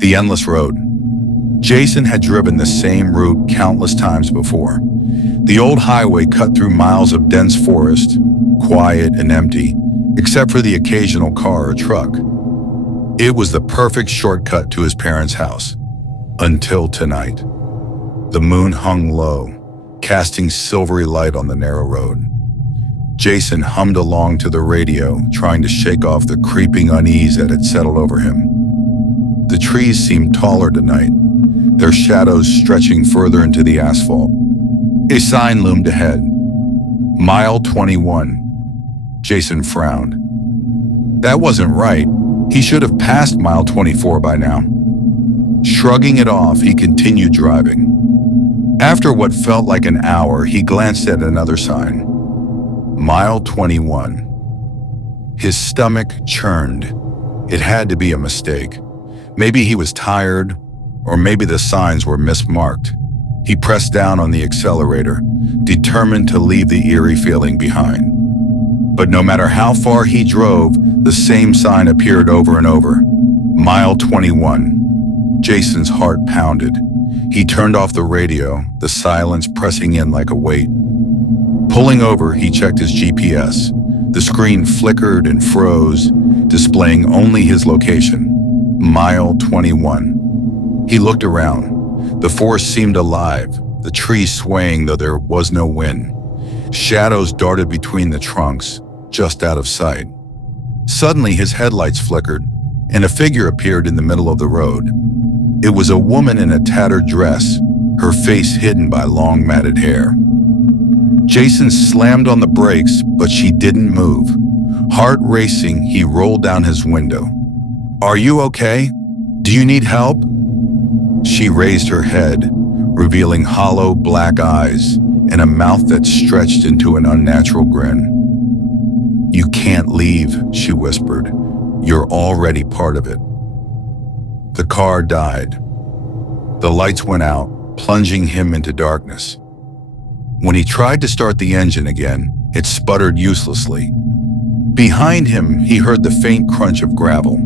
The endless road. Jason had driven the same route countless times before. The old highway cut through miles of dense forest, quiet and empty, except for the occasional car or truck. It was the perfect shortcut to his parents' house. Until tonight. The moon hung low, casting silvery light on the narrow road. Jason hummed along to the radio, trying to shake off the creeping unease that had settled over him. The trees seemed taller tonight, their shadows stretching further into the asphalt. A sign loomed ahead. Mile 21. Jason frowned. That wasn't right. He should have passed mile 24 by now. Shrugging it off, he continued driving. After what felt like an hour, he glanced at another sign. Mile 21. His stomach churned. It had to be a mistake. Maybe he was tired, or maybe the signs were mismarked. He pressed down on the accelerator, determined to leave the eerie feeling behind. But no matter how far he drove, the same sign appeared over and over. Mile 21. Jason's heart pounded. He turned off the radio, the silence pressing in like a weight. Pulling over, he checked his GPS. The screen flickered and froze, displaying only his location. Mile 21. He looked around. The forest seemed alive, the trees swaying though there was no wind. Shadows darted between the trunks, just out of sight. Suddenly, his headlights flickered, and a figure appeared in the middle of the road. It was a woman in a tattered dress, her face hidden by long matted hair. Jason slammed on the brakes, but she didn't move. Heart racing, he rolled down his window. "Are you okay? Do you need help?" She raised her head, revealing hollow black eyes and a mouth that stretched into an unnatural grin. "You can't leave," she whispered. "You're already part of it." The car died. The lights went out, plunging him into darkness. When he tried to start the engine again, it sputtered uselessly. Behind him, he heard the faint crunch of gravel.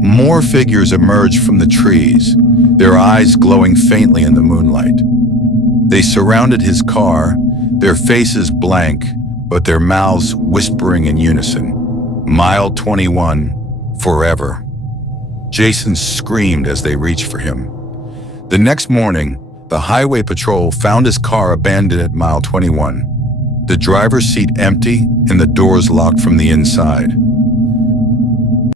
More figures emerged from the trees, their eyes glowing faintly in the moonlight. They surrounded his car, their faces blank, but their mouths whispering in unison. Mile 21, forever. Jason screamed as they reached for him. The next morning, the highway patrol found his car abandoned at mile 21, the driver's seat empty and the doors locked from the inside.